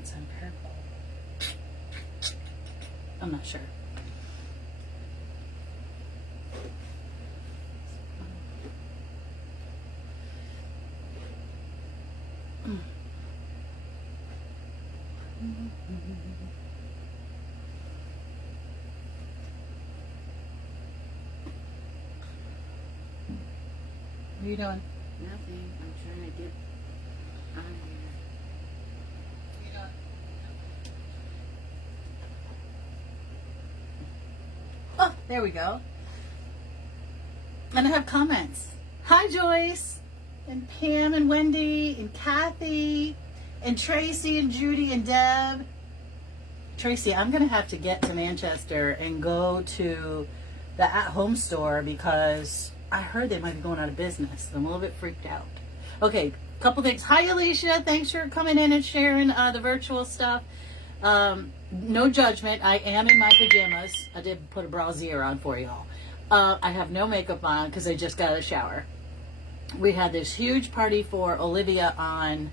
that's on purple. I'm not sure. What are you doing? Nothing. I'm trying to get on here. Oh, there we go. And I have comments. Hi, Joyce, and Pam, and Wendy, and Kathy, and Tracy, and Judy, and Deb. Tracy, I'm going to have to get to Manchester and go to the at-home store because I heard they might be going out of business. I'm a little bit freaked out. Okay, couple things. Hi, Alicia. Thanks for coming in and sharing the virtual stuff. No judgment. I am in my pajamas. I did put a brassiere on for y'all. I have no makeup on because I just got out of the shower. We had this huge party for Olivia on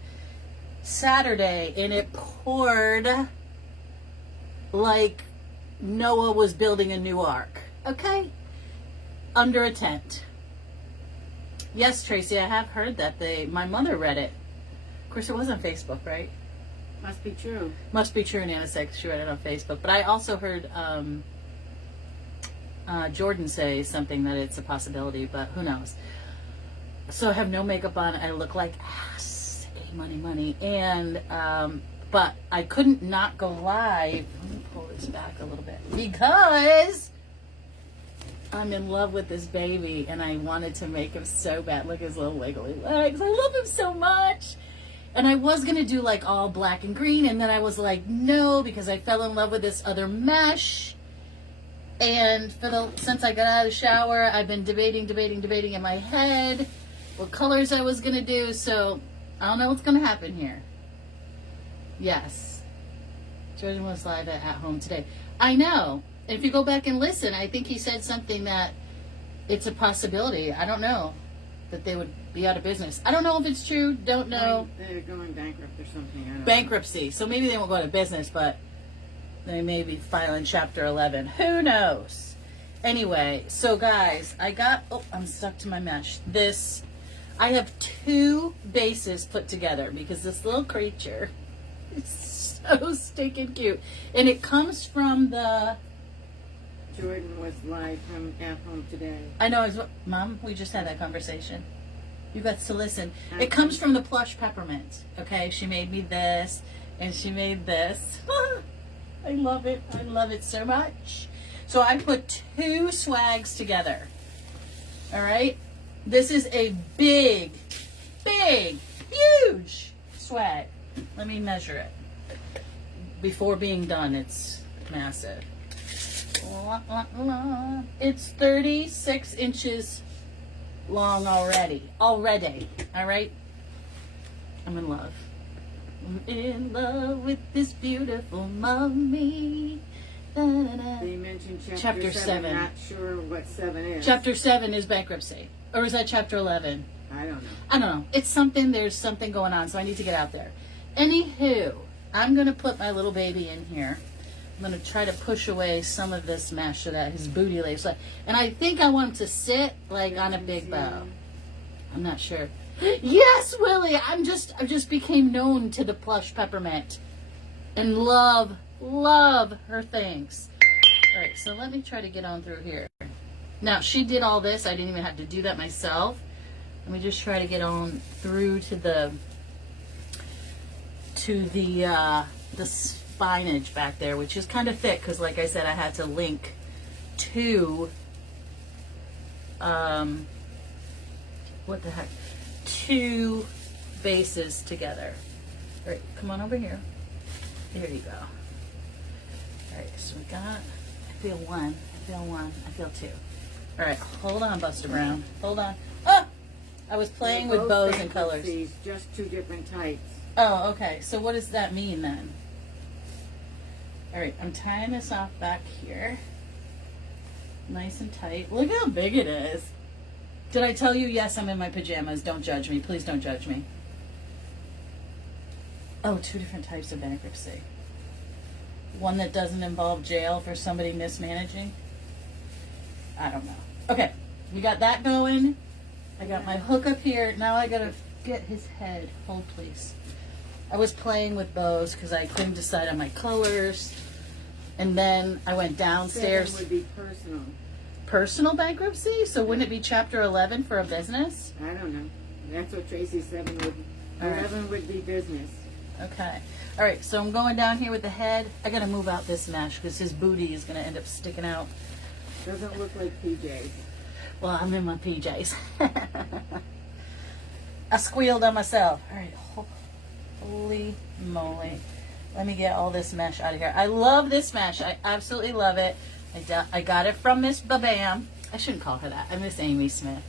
Saturday, and it poured like Noah was building a new ark. Okay? Under a tent. Yes, Tracy, I have heard that my mother read it. Of course, it was on Facebook, right? Must be true. Must be true, Nana said she read it on Facebook. But I also heard Jordan say something that it's a possibility, but who knows. So I have no makeup on. I look like ass. Money. And, but I couldn't not go live. Let me pull this back a little bit. Because I'm in love with this baby and I wanted to make him so bad. Look at his little wiggly legs. I love him so much. And I was going to do like all black and green. And then I was like, no, because I fell in love with this other mesh. And since I got out of the shower, I've been debating in my head what colors I was going to do. So I don't know what's going to happen here. Yes. Jordan was live at home today. I know. If you go back and listen, I think he said something that it's a possibility. I don't know that they would be out of business. I don't know if it's true. Don't know. They're going bankrupt or something. I don't Bankruptcy. So maybe they won't go out of business, but they may be filing Chapter 11. Who knows? Anyway, so guys, I'm stuck to my mesh. I have 2 bases put together because this little creature is so stinking cute. And it comes from the... Jordan was live from at home today. I know, Mom, we just had that conversation. You got to listen. It comes from the plush peppermint. Okay, she made me this, and she made this. I love it. I love it so much. So I put 2 swags together. All right? This is a big, huge swag. Let me measure it. Before being done, it's massive. It's 36 inches long already. All right? I'm in love. I'm in love with this beautiful mommy. Da-da-da. They mentioned Chapter 7. Not sure what 7 is. Chapter 7 is bankruptcy. Or is that Chapter 11? I don't know. I don't know. It's something, there's something going on, so I need to get out there. Anywho, I'm going to put my little baby in here. I'm going to try to push away some of this mesh so that his booty lays flat. And I think I want him to sit like on a big bow. I'm not sure. Yes, Willie! I just became known to the plush peppermint. And love her things. Alright, so let me try to get on through here. Now, she did all this. I didn't even have to do that myself. Let me just try to get on through to the spinach back there, which is kind of thick because, like I said, I had to link 2 what the heck, 2 bases together. All right, come on over here. There you go. All right, so we got, I feel 1, I feel 2. All right, hold on, Buster Brown. Hold on. Oh! I was playing with bows and colors. Just 2 different types. Oh, okay. So what does that mean then? All right, I'm tying this off back here. Nice and tight. Look how big it is. Did I tell you? Yes, I'm in my pajamas. Don't judge me. Please don't judge me. Oh, two different types of bankruptcy. One that doesn't involve jail for somebody mismanaging. I don't know. Okay, we got that going. I got my hook up here. Now I gotta get his head. Hold, please. I was playing with bows because I couldn't decide on my colors. And then I went downstairs. 7 would be personal. Personal bankruptcy? So wouldn't it be Chapter 11 for a business? I don't know. That's what Tracy 7 would. All right. 11 would be business. Okay. All right, so I'm going down here with the head. I got to move out this mesh because his booty is going to end up sticking out. Doesn't look like PJs. Well, I'm in my PJs. I squealed on myself. All right. Holy moly. Let me get all this mesh out of here. I love this mesh. I absolutely love it. I got it from Miss Babam. I shouldn't call her that. I Miss Amy Smith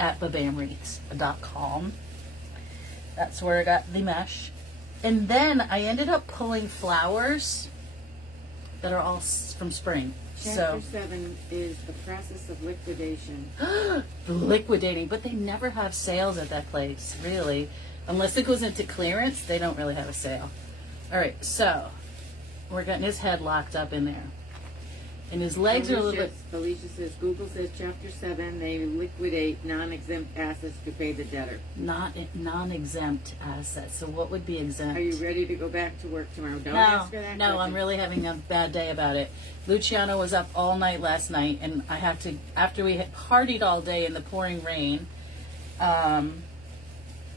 at babamwreaths.com. That's where I got the mesh. And then I ended up pulling flowers that are all from spring. Chapter 7 is the process of liquidation. Liquidating, but they never have sales at that place, really. Unless it goes into clearance, they don't really have a sale. All right, so we're getting his head locked up in there. And his legs are a little bit... Alicia says, Google says Chapter 7, they liquidate non-exempt assets to pay the debtor. Not non-exempt assets. So what would be exempt? Are you ready to go back to work tomorrow? Don't ask her that No, I'm question. really having a bad day about it. Luciano was up all night last night, and I have to, after we had partied all day in the pouring rain,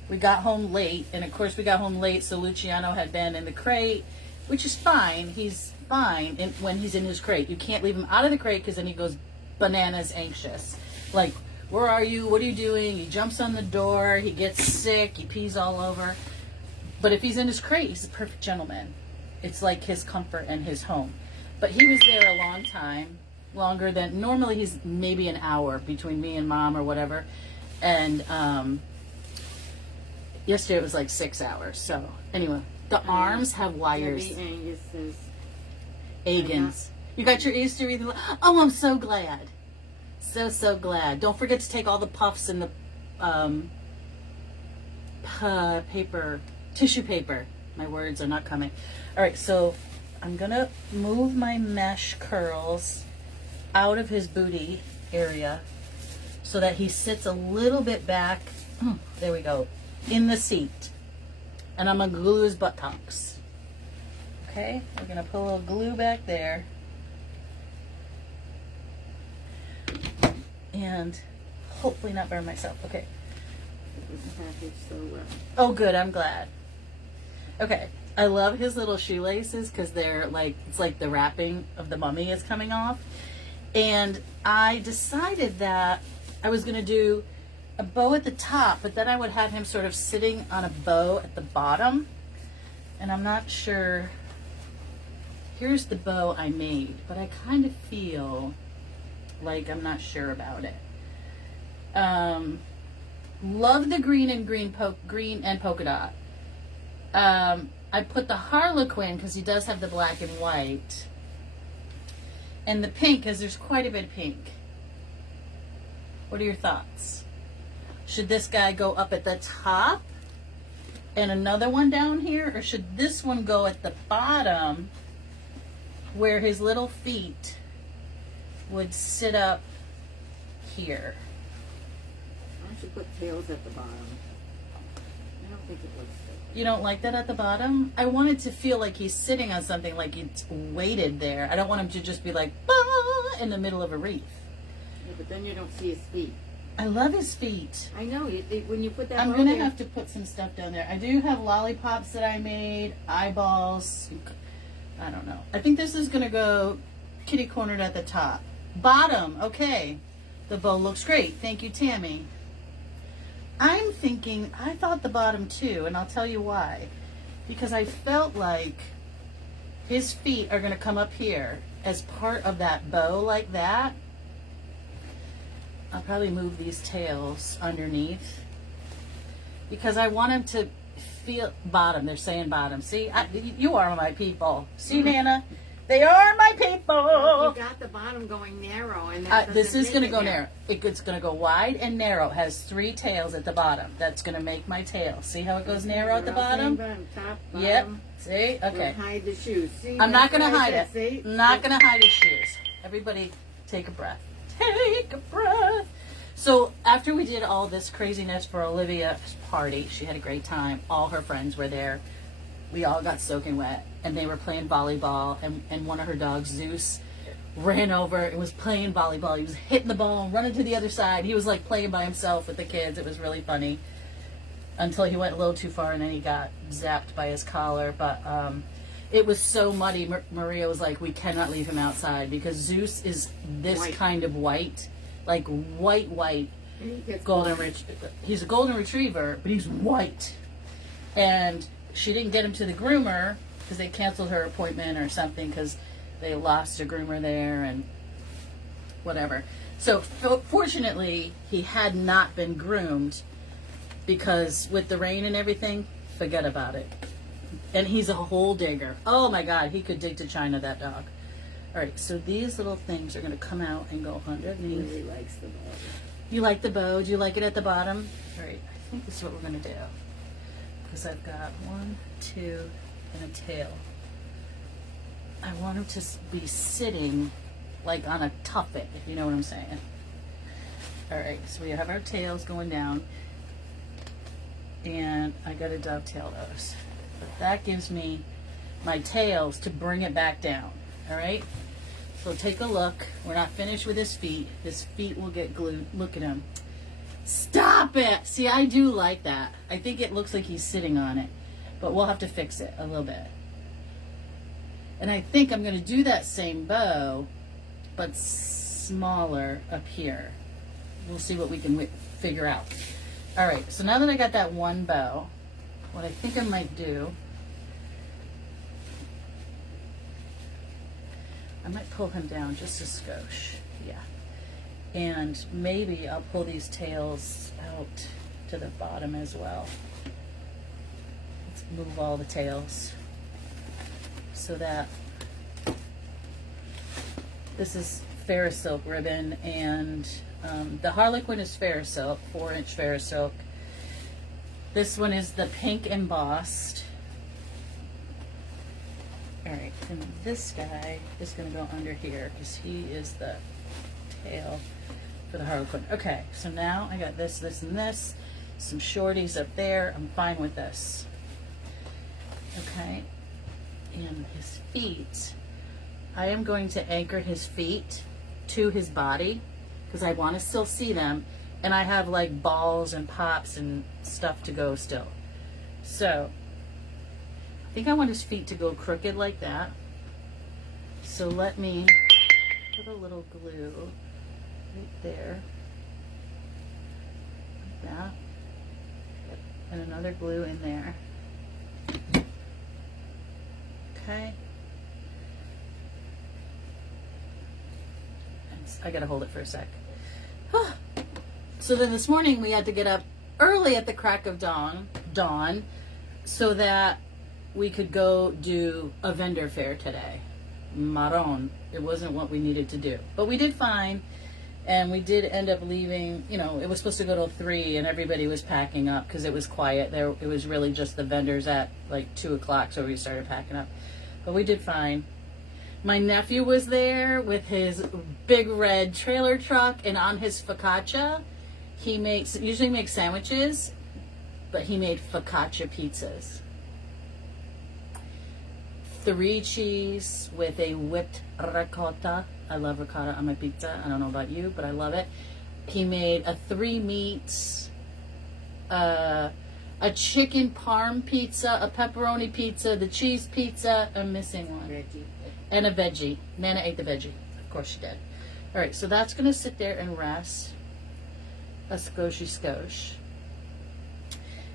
we got home late, and of course we got home late, so Luciano had been in the crate, which is fine. He's fine when he's in his crate. You can't leave him out of the crate because then he goes bananas anxious. Like, where are you? What are you doing? He jumps on the door. He gets sick. He pees all over. But if he's in his crate, he's a perfect gentleman. It's like his comfort and his home. But he was there a long time, longer than normally. He's maybe an hour between me and Mom or whatever. And yesterday it was like 6 hours. So anyway, the arms have wires. Debbie Angus says, Agans. You got your Easter wreath? Oh, I'm so glad. So glad. Don't forget to take all the puffs and the tissue paper. My words are not coming. All right, so I'm going to move my mesh curls out of his booty area so that he sits a little bit back. There we go. In the seat. And I'm going to glue his buttocks. Okay, we're going to put a little glue back there. And hopefully not burn myself. Okay. it was packaged so well. Oh, good. I'm glad. Okay. I love his little shoelaces because they're like, it's like the wrapping of the mummy is coming off. And I decided that I was going to do a bow at the top, but then I would have him sort of sitting on a bow at the bottom. And I'm not sure. Here's the bow I made, but I kind of feel like I'm not sure about it. Love the green and green and polka dot. I put the Harlequin because he does have the black and white, and the pink because there's quite a bit of pink. What are your thoughts? Should this guy go up at the top and another one down here, or should this one go at the bottom where his little feet would sit up here? Why don't you put tails at the bottom? I don't think it looks good. You don't like that at the bottom? I want it to feel like he's sitting on something, like it's weighted there. I don't want him to just be like, bah, in the middle of a wreath. Yeah, but then you don't see his feet. I love his feet. I know. When you put that I'm bow going to there- have to put some stuff down there. I do have lollipops that I made, eyeballs. I don't know. I think this is going to go kitty cornered at the top. Bottom, okay. The bow looks great. Thank you, Tammy. I'm thinking, I thought the bottom too, and I'll tell you why. Because I felt like his feet are going to come up here as part of that bow like that. I'll probably move these tails underneath because I want him to feel bottom. They're saying bottom. See, you are my people. See, Nana? They are my Well, people. you got the bottom going narrow, and that This doesn't is make going to it go narrow. It's going to go wide and narrow. It has 3 tails at the bottom. That's going to make my tail. See how it goes narrow at the bottom? Top, Yep. bottom. See? Okay. We'll hide the shoes. See, I'm not that's going to what I hide it. said, see? Not going to hide his shoes. Everybody take a breath. Take a breath. So after we did all this craziness for Olivia's party, she had a great time. All her friends were there. We all got soaking wet, and they were playing volleyball, and one of her dogs, Zeus, ran over and was playing volleyball. He was hitting the ball, running to the other side. He was like playing by himself with the kids. It was really funny until he went a little too far, and then he got zapped by his collar. But it was so muddy. Maria was like, we cannot leave him outside because Zeus is this White. kind of white, like white. And he gets Golden black. He's a golden retriever, but he's white. And she didn't get him to the groomer because they canceled her appointment or something because they lost a groomer there and whatever. So fortunately, he had not been groomed because with the rain and everything, forget about it. And he's a hole digger. Oh my God, he could dig to China, that dog. All right, so these little things are going to come out and go He underneath. really likes the bottom. You like the bow? Do you like it at the bottom? All right, I think this is what we're going to do. Because I've got 1, 2, and a tail. I want him to be sitting like on a tuffet, if you know what I'm saying. All right, so we have our tails going down. And I got to dovetail those. But that gives me my tails to bring it back down. All right? So take a look. We're not finished with his feet. His feet will get glued. Look at him. Stop it! See, I do like that. I think it looks like he's sitting on it. But we'll have to fix it a little bit. And I think I'm going to do that same bow, but smaller up here. We'll see what we can figure out. All right, so now that I got that one bow, what I think I might do, I might pull him down just a skosh. Yeah. And maybe I'll pull these tails out to the bottom as well. Let's move all the tails so that this is Ferris silk ribbon, and the Harlequin is Ferris silk, 4-inch Ferris silk. This one is the pink embossed. All right, and this guy is going to go under here because he is the tail for the Harlequin. Okay, so now I got this, this, and this. Some shorties up there. I'm fine with this. Okay, and his feet. I am going to anchor his feet to his body because I want to still see them, and I have like balls and pops and stuff to go still. So I think I want his feet to go crooked like that. So let me put a little glue right there, like that, and another glue in there. Okay. I gotta hold it for a sec. So then this morning we had to get up early at the crack of dawn, so that we could go do a vendor fair today. Marron. It wasn't what we needed to do, but we did fine, and we did end up leaving. You know, it was supposed to go till 3, and everybody was packing up because it was quiet there. It was really just the vendors at like 2 o'clock, so we started packing up. But we did fine. My nephew was there with his big red trailer truck, and on his focaccia, he usually makes sandwiches, but he made focaccia pizzas. 3 cheese with a whipped ricotta. I love ricotta on my pizza. I don't know about you, but I love it. He made a 3 meats, a chicken parm pizza, a pepperoni pizza, the cheese pizza. I'm missing one. Veggie. And a veggie. Nana ate the veggie. Of course she did. All right, so that's going to sit there and rest. A skosh.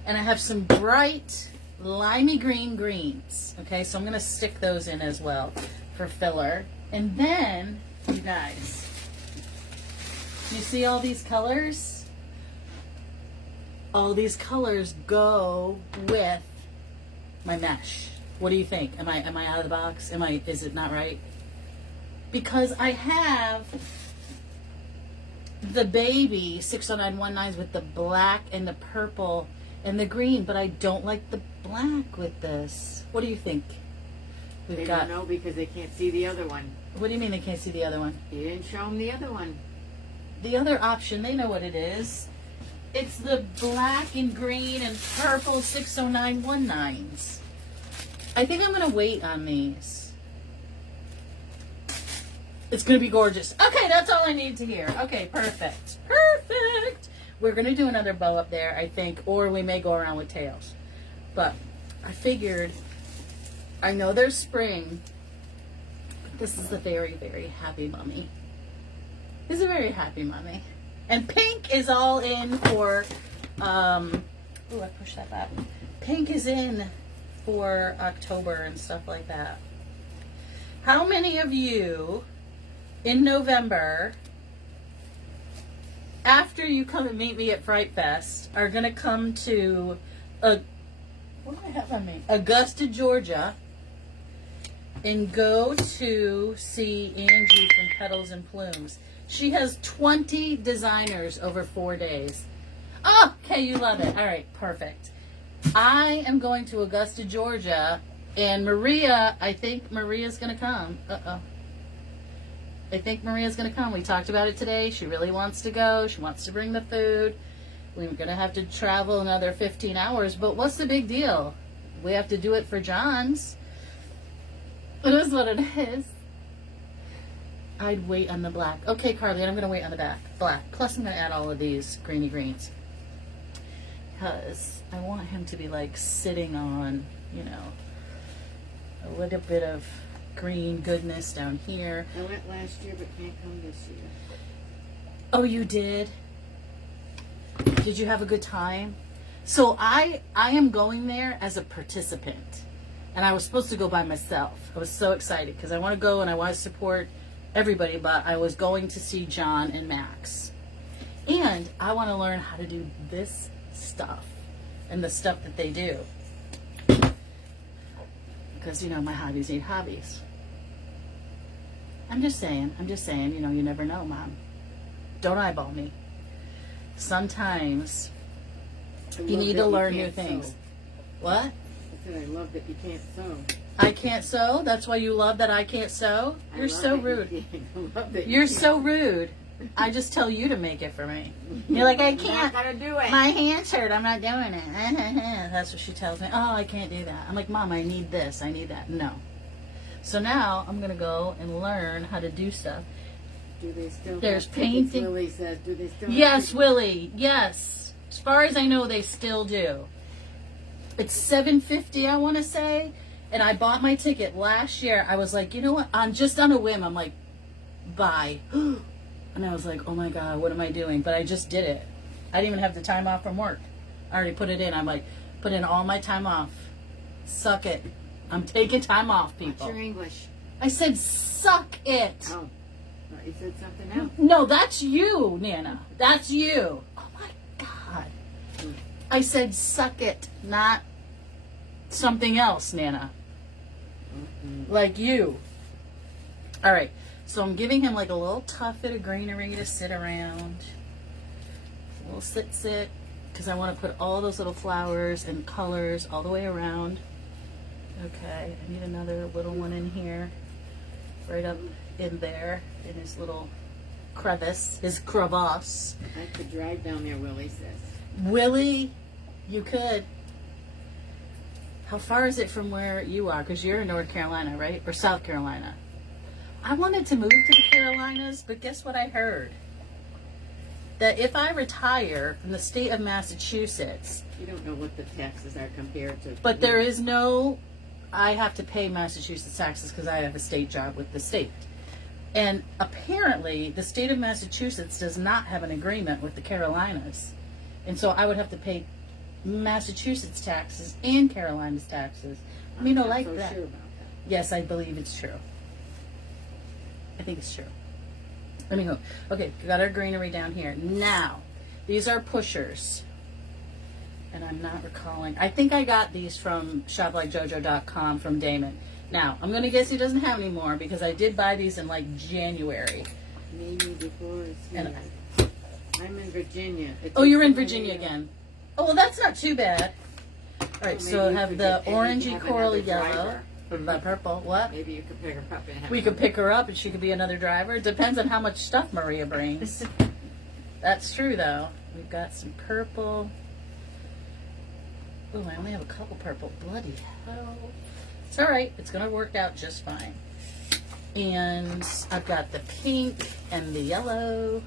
And I have some bright limey green greens. Okay, so I'm going to stick those in as well for filler. And then, you guys, you see all these colors? All these colors go with my mesh. What do you think? Am I out of the box? Is it not right? Because I have the baby 60919s with the black and the purple and the green, but I don't like the black with this. What do you think? They don't know because they can't see the other one. What do you mean they can't see the other one? You didn't show them the other one. The other option, they know what it is. It's the black and green and purple 60919s. I think I'm going to wait on these. It's going to be gorgeous. Okay, that's all I need to hear. Okay, perfect. Perfect. We're going to do another bow up there, I think, or we may go around with tails. But I figured, I know there's spring, but this is a very, very happy mummy. This is a very happy mummy. And pink is all in for, ooh, I pushed that back. Pink is in for October and stuff like that. How many of you in November, after you come and meet me at Fright Fest, are going to come to, what do I have on me? Augusta, Georgia, and go to see Angie from Petals and Plumes. She has 20 designers over 4 days. Oh, okay, you love it. All right, perfect. I am going to Augusta, Georgia, and Maria, I think Maria's going to come. I think Maria's going to come. We talked about it today. She really wants to go. She wants to bring the food. We're going to have to travel another 15 hours, but what's the big deal? We have to do it for John's. It is what it is. I'd wait on the black. Okay, Carly, I'm going to wait on the black. Plus, I'm going to add all of these greeny greens. Because I want him to be like sitting on, you know, a little bit of green goodness down here. I went last year but can't come this year. Oh, you did? Did you have a good time? So I am going there as a participant. And I was supposed to go by myself. I was so excited because I want to go and I want to support everybody, but I was going to see John and Max. And I want to learn how to do this stuff and the stuff that they do. Because, you know, my hobbies need hobbies. I'm just saying, you know, you never know, Mom. Don't eyeball me. Sometimes you need to learn new things. Sew. What? I said I love that you can't sew. I can't sew? That's why you love that I can't sew? You're so rude. You're so rude. I just tell you to make it for me. You're like, I can't. I'm not gonna do it. My hand's hurt. I'm not doing it. That's what she tells me. Oh, I can't do that. I'm like, Mom, I need this. I need that. No. So now I'm going to go and learn how to do stuff. Do they still There's have tickets, painting. Willie says, do they still Yes, have Willie. Yes. As far as I know, they still do. It's $7.50, I want to say. And I bought my ticket last year. I was like, you know what? Just on a whim, I'm like, bye. And I was like, oh my God, what am I doing? But I just did it. I didn't even have the time off from work. I already put it in. I'm like, put in all my time off. Suck it. I'm taking time off, people. What's your English? I said, suck it. Oh, thought you said something else. No, that's you, Nana. That's you. Oh my God. I said, suck it, not something else, Nana. Like you. All right. So I'm giving him like a little tuffet of greenery to sit around. A little sit. Because I want to put all those little flowers and colors all the way around. Okay. I need another little one in here. Right up in there. In his little crevice. His crevasse. I could drive down there, Willie says. Willie, you could. How far is it from where you are? Because you're in North Carolina, right? Or South Carolina? I wanted to move to the Carolinas, but guess what I heard? That if I retire from the state of Massachusetts... You don't know what the taxes are compared to... But there is no... I have to pay Massachusetts taxes because I have a state job with the state. And apparently, the state of Massachusetts does not have an agreement with the Carolinas. And so I would have to pay Massachusetts taxes and Carolinas taxes. I mean, I like I'm not that. so sure about that. Yes, I believe it's true. I think it's true. Let me go. Okay, we got our greenery down here. Now, these are pushers. And I'm not recalling. I think I got these from shoplikejojo.com from Damon. Now, I'm going to guess he doesn't have any more because I did buy these in like January. Maybe before it's here. And- I'm in Virginia. Oh, you're in Virginia again. Oh, well, that's not too bad. All right, Well, so I maybe have you the could orangey have coral another yellow. driver. The purple. What? Maybe you could pick her up and have We could pick her up and she could be another driver. It depends on how much stuff Maria brings. That's true, though. We've got some purple. Oh, I only have a couple purple. Bloody hell. It's all right. It's going to work out just fine. And I've got the pink and the yellow.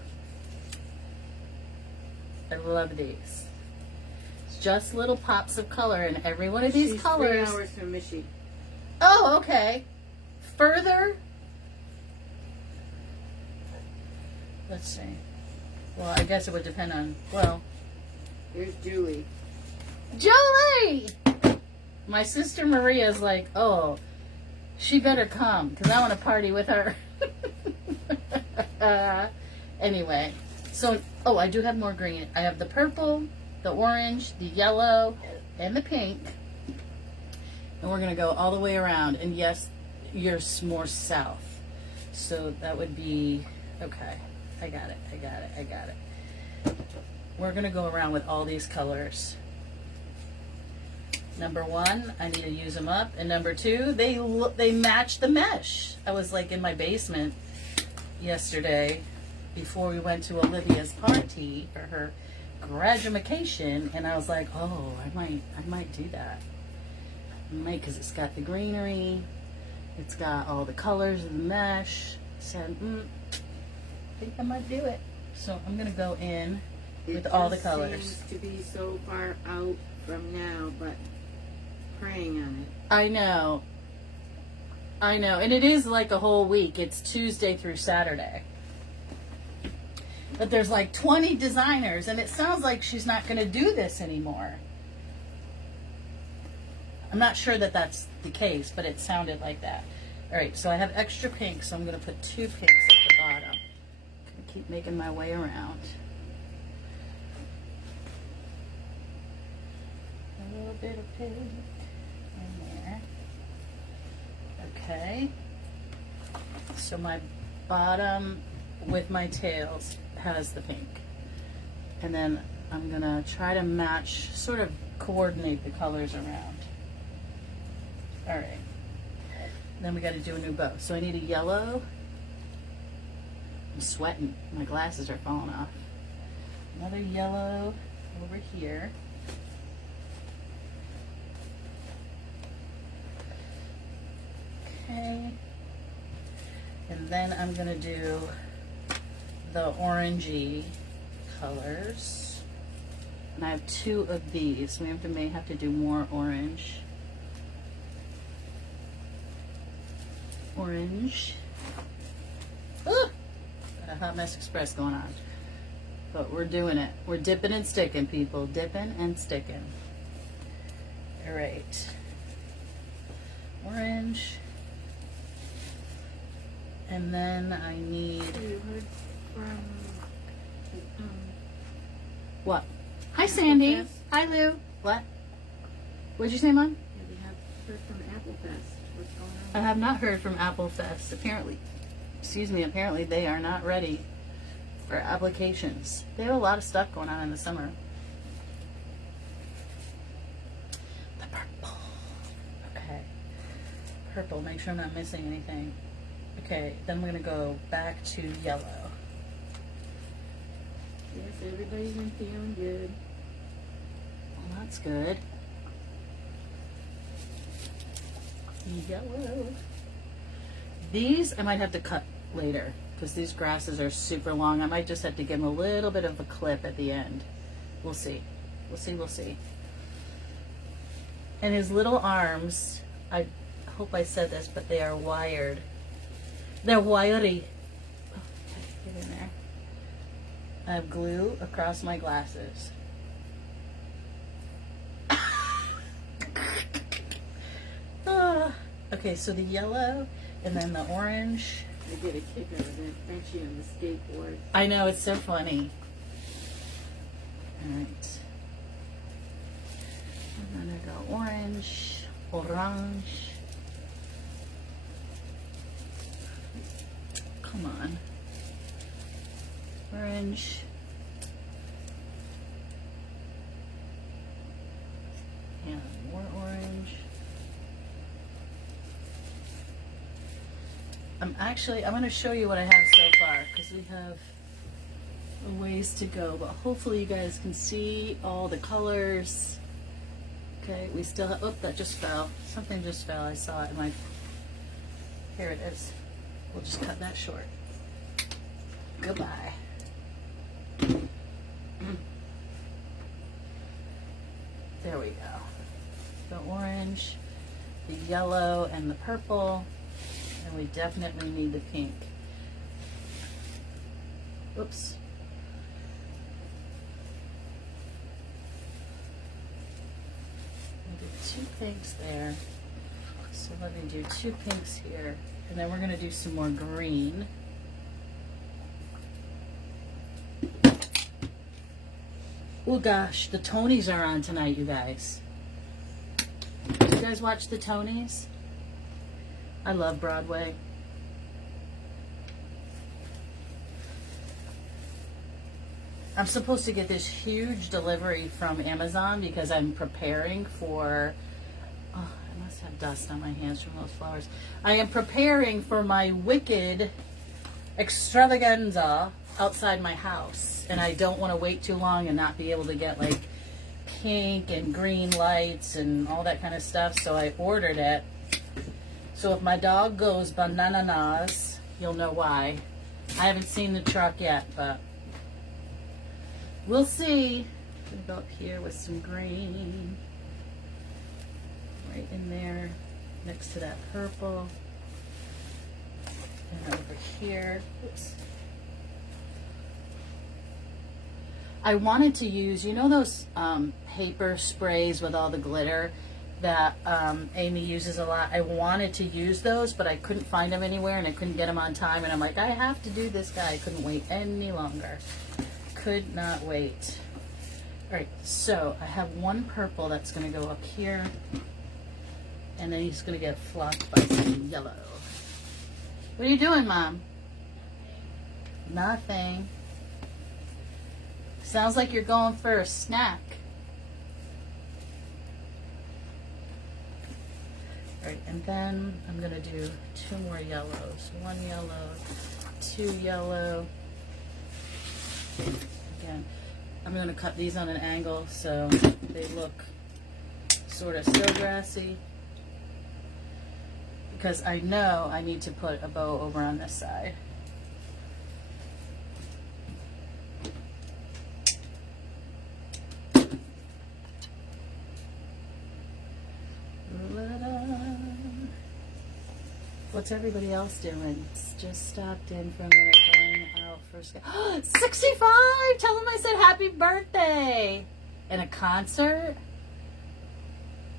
I love these. It's just little pops of color in every one of these She's colors. 3 hours from Michi. Oh, okay. Further. Let's see. Well, I guess it would depend on, well, Here's Julie. Jolie! My sister Maria's like, oh, she better come because I want to party with her. Anyway, so, oh, I do have more green. I have the purple, the orange, the yellow, and the pink. And we're going to go all the way around. And yes, you're more south. So that would be, okay. I got it. We're going to go around with all these colors. Number one, I need to use them up. And number two, they match the mesh. I was like in my basement yesterday before we went to Olivia's party for her graduation, and I was like, oh, I might do that. I might, because it's got the greenery, it's got all the colors of the mesh. Said, I think I might do it. So I'm gonna go in with all the colors. It seems to be so far out from now, but praying on it. I know, and it is like a whole week. It's Tuesday through Saturday. But there's like 20 designers, and it sounds like she's not going to do this anymore. I'm not sure that that's the case, but it sounded like that. All right, so I have extra pink, so I'm going to put 2 pinks at the bottom. I'm going to keep making my way around. A little bit of pink in there. Okay. So my bottom with my tails has the pink. And then I'm gonna try to match, sort of coordinate the colors around. All right. Then we gotta do a new bow. So I need a yellow. I'm sweating. My glasses are falling off. Another yellow over here. Okay. And then I'm gonna do the orangey colors. And I have 2 of these. We may have to do more orange. Orange. Got a Hot Mess Express going on. But we're doing it. We're dipping and sticking, people. Dipping and sticking. All right. Orange. And then I need... You heard from What? Hi, Sandy. Applefest? Hi, Lou. What? What'd you say, Mom? Have you heard from Applefest? What's going I on? have not heard from Applefest. Apparently they are not ready for applications. They have a lot of stuff going on in the summer. The purple. Okay. Purple. Make sure I'm not missing anything. Okay, then we're going to go back to yellow. Yes, everybody's been feeling good. Well, that's good. Yellow. These I might have to cut later because these grasses are super long. I might just have to give them a little bit of a clip at the end. We'll see. We'll see. And his little arms, I hope I said this, but they are wired. They're wiry. Oh, okay, get in there. I have glue across my glasses. Okay, so the yellow and then the orange. I get a kick out of it, don't you, on the skateboard? I know, it's so funny. All right. orange. Come on. Orange. And more orange. I'm going to show you what I have so far because we have a ways to go, but hopefully you guys can see all the colors. Okay, we still have, oh, that just fell. Something just fell. I saw it in my, here it is. We'll just cut that short. Goodbye. There we go. The orange, the yellow, and the purple. And we definitely need the pink. Oops. I did 2 pinks there. So let me do 2 pinks here. And then we're going to do some more green. Oh gosh, the Tonys are on tonight, you guys. Do you guys watch the Tonys? I love Broadway. I'm supposed to get this huge delivery from Amazon because I'm preparing for, oh, I must have dust on my hands from those flowers. I am preparing for my Wicked extravaganza outside my house, and I don't want to wait too long and not be able to get like pink and green lights and all that kind of stuff, so I ordered it. So if my dog goes bananas, you'll know why. I haven't seen the truck yet, but we'll see. I'm gonna go up here with some green right in there next to that purple, and over here. Oops. I wanted to use, you know those paper sprays with all the glitter that Amy uses a lot? I wanted to use those, but I couldn't find them anywhere and I couldn't get them on time. And I'm like, I have to do this guy. I couldn't wait any longer. Could not wait. All right, so I have one purple that's going to go up here. And then he's going to get flocked by some yellow. What are you doing, Mom? Nothing. Sounds like you're going for a snack. All right, and then I'm gonna do 2 more yellows. 1 yellow, 2 yellow. Again, I'm gonna cut these on an angle so they look sort of still grassy. Because I know I need to put a bow over on this side. What's everybody else doing? Just stopped in for a minute, going out for 65! Tell them I said happy birthday! And a concert?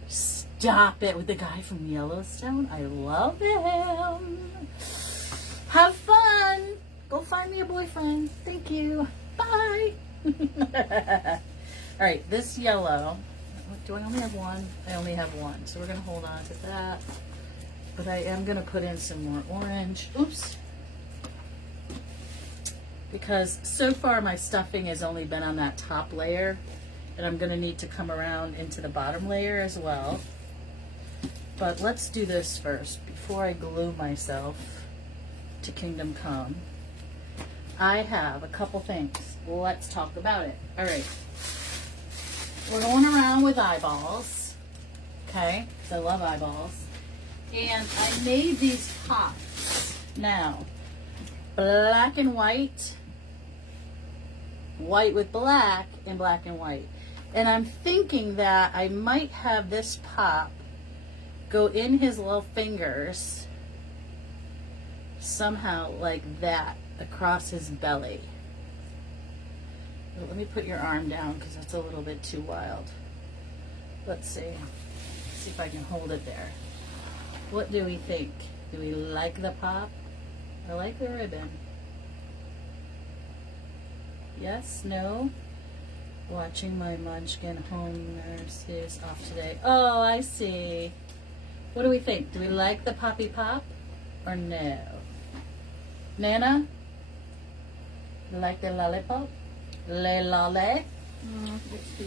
Stop it, with the guy from Yellowstone. I love him. Have fun. Go find me a boyfriend. Thank you. Bye. All right, this yellow. Do I only have one? I only have one. So we're going to hold on to that. But I am going to put in some more orange. Oops. Because so far my stuffing has only been on that top layer. And I'm going to need to come around into the bottom layer as well. But let's do this first before I glue myself to Kingdom Come. I have a couple things. Let's talk about it. All right. We're going around with eyeballs. Okay? Because I love eyeballs. And I made these pops. Now, black and white, white with black, and black and white. And I'm thinking that I might have this pop go in his little fingers somehow like that across his belly. Let me put your arm down because that's a little bit too wild. Let's see. See if I can hold it there. What do we think? Do we like the pop? I like the ribbon. Yes? No? Watching my Munchkin home nurse is off today. Oh, I see. What do we think? Do we like the Poppy Pop or no? Nana? You like the lollipop? Le lolly?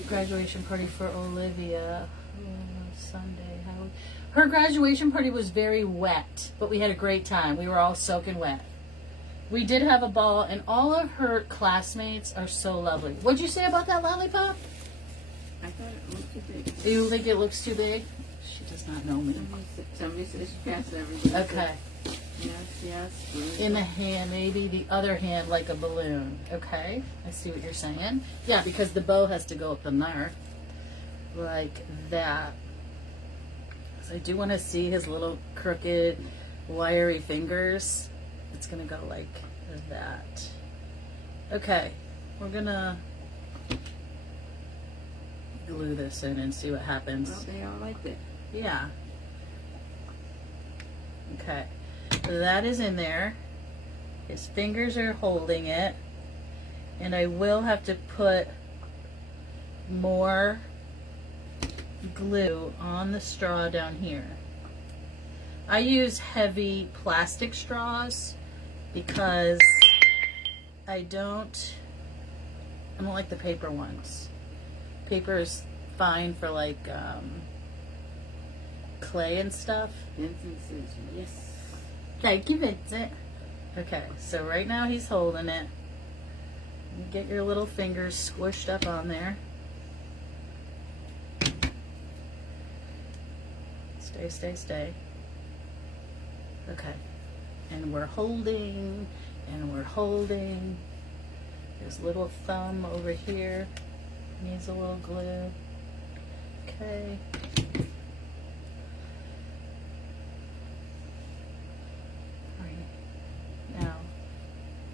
Graduation party for Olivia. Sunday. Her graduation party was very wet, but we had a great time. We were all soaking wet. We did have a ball, and all of her classmates are so lovely. What'd you say about that lollipop? I thought it looked too big. You think it looks too big? She does not know me. Somebody says she passed everything. Okay. Yes. In the hand, maybe the other hand like a balloon. Okay, I see what you're saying. Yeah, because the bow has to go up in there. Like that. So I do want to see his little crooked, wiry fingers. It's going to go like that. Okay, we're going to glue this in and see what happens. Well, they all like it. Yeah. Okay. That is in there. His fingers are holding it. And I will have to put more glue on the straw down here. I use heavy plastic straws because I don't like the paper ones. Paper is fine for like clay and stuff. Vincent says yes. Thank you, Vincent. Okay, so right now he's holding it. You get your little fingers squished up on there. Stay, stay, stay. Okay. And we're holding, and we're holding. His little thumb over here needs a little glue. Okay.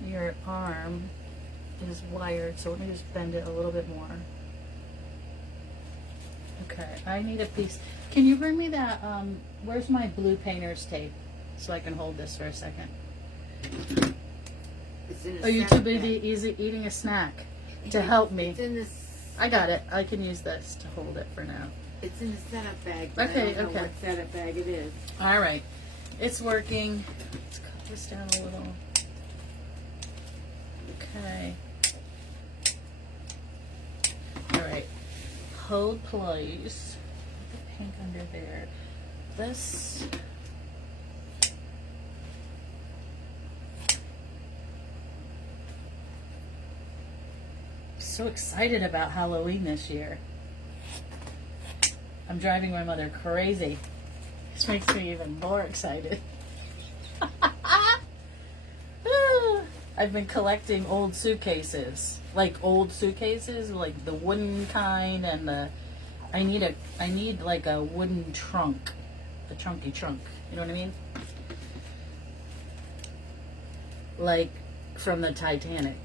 Your arm is wired, so let me just bend it a little bit more. Okay, I need a piece. Can you bring me that, where's my blue painter's tape? So I can hold this for a second. It's in a Oh, you're snack too busy eating a snack to help me. It's in this. I got it. I can use this to hold it for now. It's in the setup bag. But Okay, I don't know okay. what setup bag it is. All right. It's working. Let's cut this down a little. Okay. All right. Hold, please. Put the pink under there. This. So excited about Halloween this year. I'm driving my mother crazy. This makes me even more excited. I've been collecting old suitcases, like the wooden kind, and I need like a wooden trunk, a trunky trunk. You know what I mean? Like from the Titanic.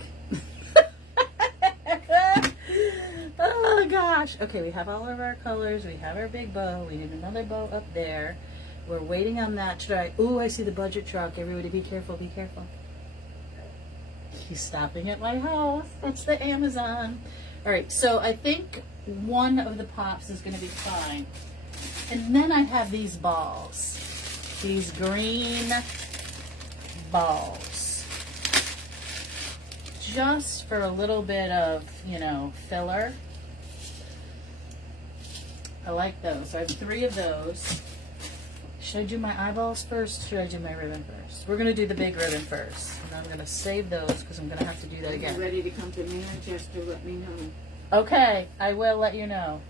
Oh gosh. Okay, we have all of our colors. We have our big bow. We need another bow up there. We're waiting on that to dry. Ooh, I see the budget truck. Everybody be careful, be careful. He's stopping at my house. That's the Amazon. All right, so I think one of the pops is going to be fine. And then I have these balls. These green balls. Just for a little bit of, filler. I like those. I have 3 of those. Should I do my eyeballs first? Or should I do my ribbon first? We're going to do the big ribbon first. And I'm going to save those because I'm going to have to do that If again. you're ready to come to Manchester, let me know. Okay, I will let you know.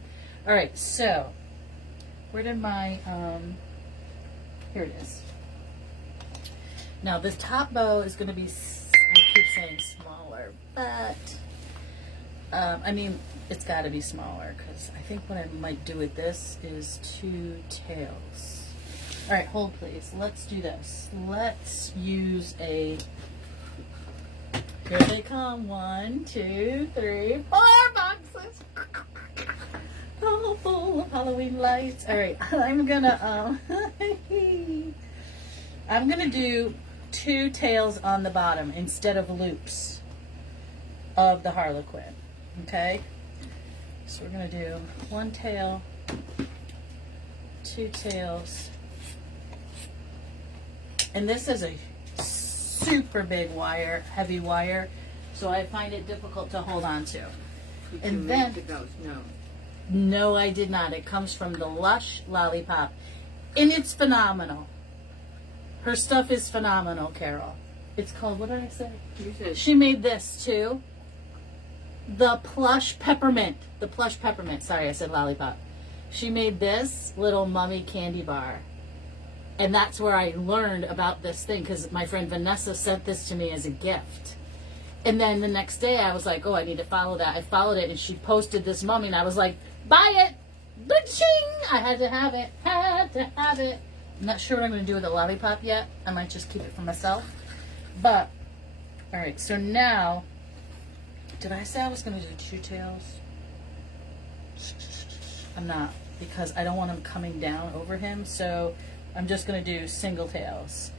All right, so where did my, here it is. Now, this top bow is going to be, I keep saying smaller, but, it's got to be smaller because I think what I might do with this is 2 tails. All right, hold please. Let's do this. Let's use a, here they come. 1, 2, 3, 4 boxes. All full of Halloween lights. All right, I'm gonna do 2 tails on the bottom instead of loops of the Harlequin. Okay, so we're gonna do 1 tail, 2 tails, And this is a super big wire, heavy wire, so I find it difficult to hold on to. Did And you then- make the ghost? No. No, I did not. It comes from the Lush Lollipop. And it's phenomenal. Her stuff is phenomenal, Carol. It's called, what did I say? You said She made this too. The plush peppermint. The plush peppermint. Sorry, I said lollipop. She made this little mummy candy bar. And that's where I learned about this thing because my friend Vanessa sent this to me as a gift. And then the next day I was like, oh, I need to follow that. I followed it and she posted this mummy and I was like, buy it. Ba-ching! I had to have it. Had to have it. I'm not sure what I'm going to do with the lollipop yet. I might just keep it for myself. But, all right, so now, did I say I was going to do 2 tails? I'm not, because I don't want him coming down over him, so I'm just going to do single tails.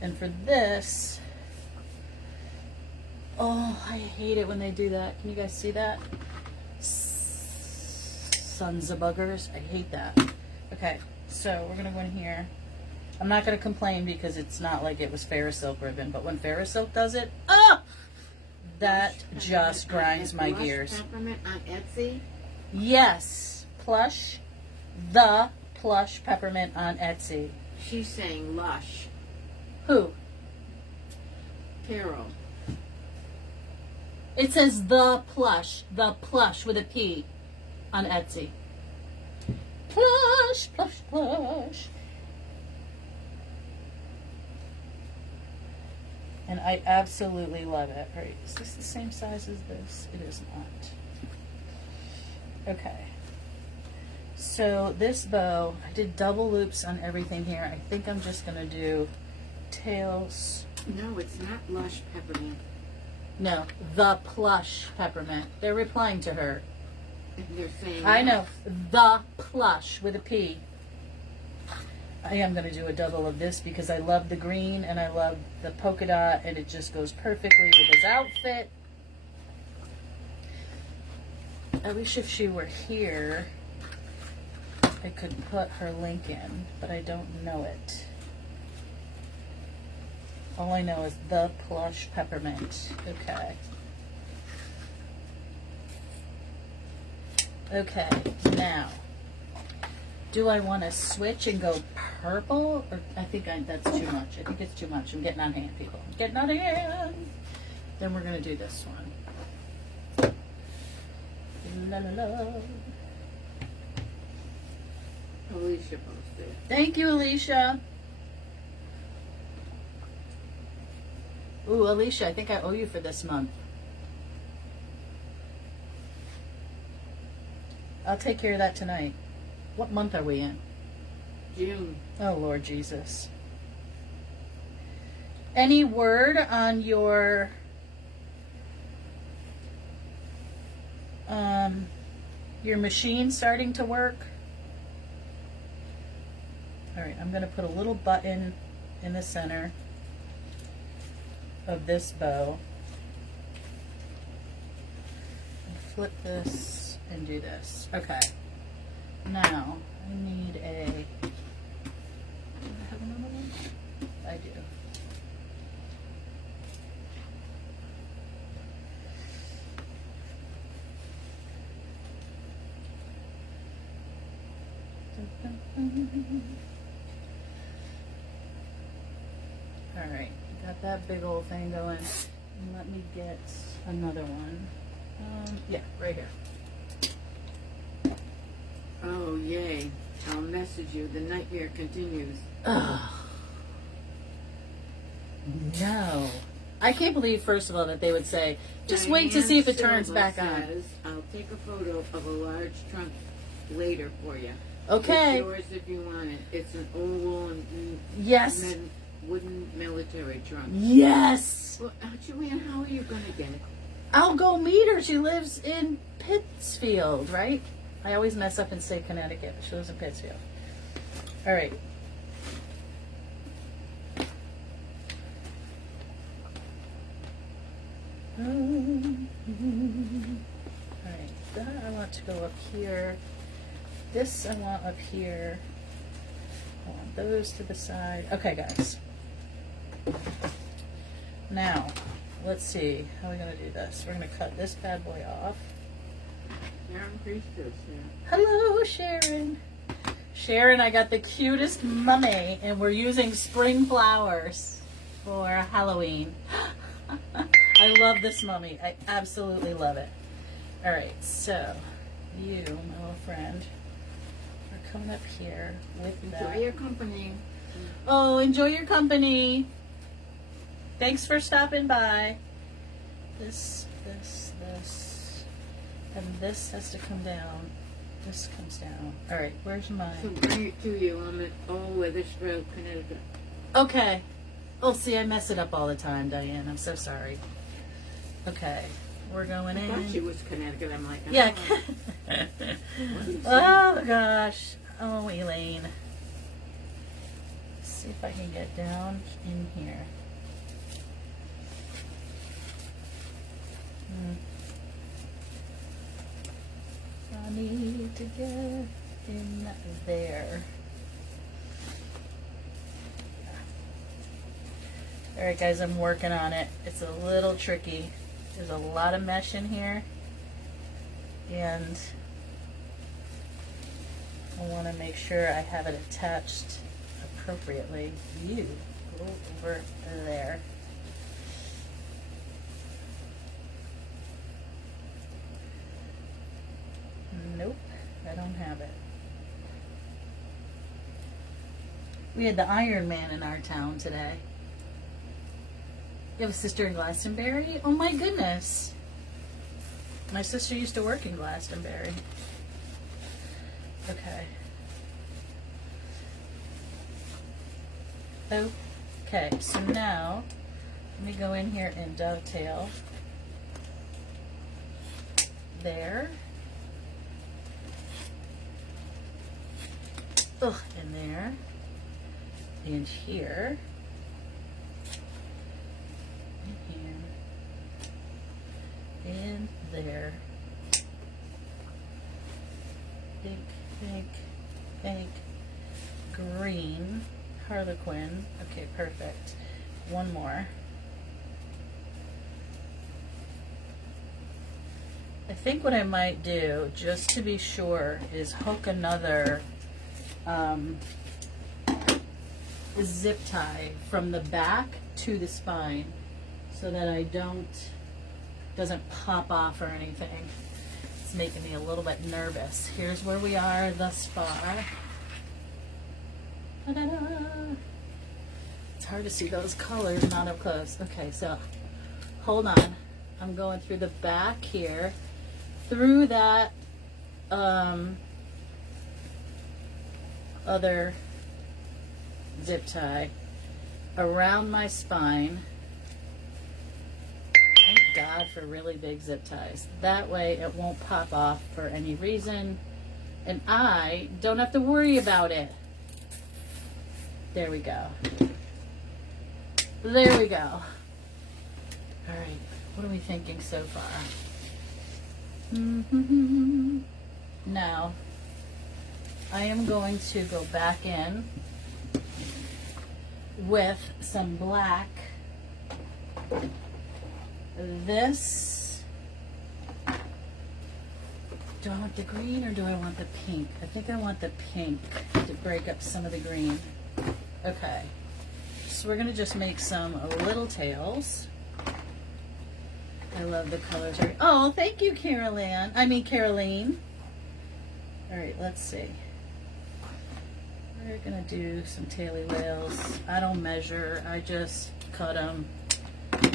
And for this, oh, I hate it when they do that. Can you guys see that? Sons of buggers. I hate that. Okay, so we're going to go in here. I'm not going to complain because it's not like it was Ferris Silk ribbon, but when Ferris Silk does it, that just grinds my gears. Peppermint on Etsy. Yes, plush, the plush peppermint on Etsy. She's saying Lush. Who? Carol. It says the plush with a P on Etsy. Plush, plush, plush. And I absolutely love it. All right, is this the same size as this? It is not. Okay. So this bow, I did double loops on everything here. I think I'm just going to do tails. No, it's not Lush Peppermint. No, the plush peppermint. They're replying to her. And they're saying I know. Lush. The plush with a P. I am going to do a double of this because I love the green and I love the polka dot and it just goes perfectly with his outfit. I wish if she were here, I could put her link in, but I don't know it. All I know is the plush peppermint. Okay. Okay, now, do I want to switch and go purple? Or I think that's too much. I think it's too much. I'm getting on hand, people. I'm getting on hand. Then we're going to do this one. La la la. Alicia posted. Thank you, Alicia. Ooh, Alicia, I think I owe you for this month. I'll take care of that tonight. What month are we in? June. Oh, Lord Jesus. Any word on your machine starting to work? All right, I'm going to put a little button in the center of this bow. And flip this and do this. Okay. Now, I need a... Do I have another one? I do. Alright, got that big old thing going. And let me get another one. Yeah, right here. Oh, yay. I'll message you. The nightmare continues. Ugh. No. I can't believe, first of all, that they would say, just wait to see if it turns Silva back on. says, I'll take a photo of a large trunk later for you. Okay. It's yours if you want it. It's an oval and Yes. wooden military trunk. Yes. Well, Julian, how are you going to get it? I'll go meet her. She lives in Pittsfield, right? I always mess up and say Connecticut, but she lives in Pittsfield. All right. All right. That I want to go up here. This I want up here. I want those to the side. Okay, guys. Now, let's see. How are we going to do this? We're going to cut this bad boy off. Sharon Priestess, yeah. Hello, Sharon. Sharon, I got the cutest mummy, and we're using spring flowers for Halloween. I love this mummy. I absolutely love it. All right, so you, my little friend, are coming up here with Enjoy that. your company. Oh, enjoy your company. Thanks for stopping by. This. And this has to come down. This comes down. All right, where's So mine? bring it to you. I'm at Old Weathersfield, Connecticut. Okay. Oh, see, I mess it up all the time, Diane. I'm so sorry. Okay, we're going I thought she in. was Connecticut. I'm like, Yeah. oh. Oh, my gosh. Oh, Elaine. Let's see if I can get down in here. I need to get in there. Alright guys, I'm working on it. It's a little tricky. There's a lot of mesh in here. And I want to make sure I have it attached appropriately. You go over there. Nope, I don't have it. We had the Iron Man in our town today. You have a sister in Glastonbury? Oh my goodness. My sister used to work in Glastonbury. Okay. Okay, so now let me go in here and dovetail there. Ugh, in there. And here. And there. Pink, green, Harlequin. Okay, perfect. One more. I think what I might do, just to be sure, is hook another zip tie from the back to the spine so that I doesn't pop off or anything. It's making me a little bit nervous. Here's where we are thus far. Ta-da-da. It's hard to see those colors not up close. Okay, so hold on. I'm going through the back here, through that other zip tie, around my spine. Thank God for really big zip ties. That way it won't pop off for any reason and I don't have to worry about it. There we go. There we go. All right, what are we thinking so far? Now, I am going to go back in with some black. This, do I want the green or do I want the pink? I think I want the pink to break up some of the green. Okay, so we're gonna just make some little tails. I love the colors. Oh, thank you, Caroline. Caroline. All right, let's see. We're gonna do some taily whales. I don't measure, I just cut them. Put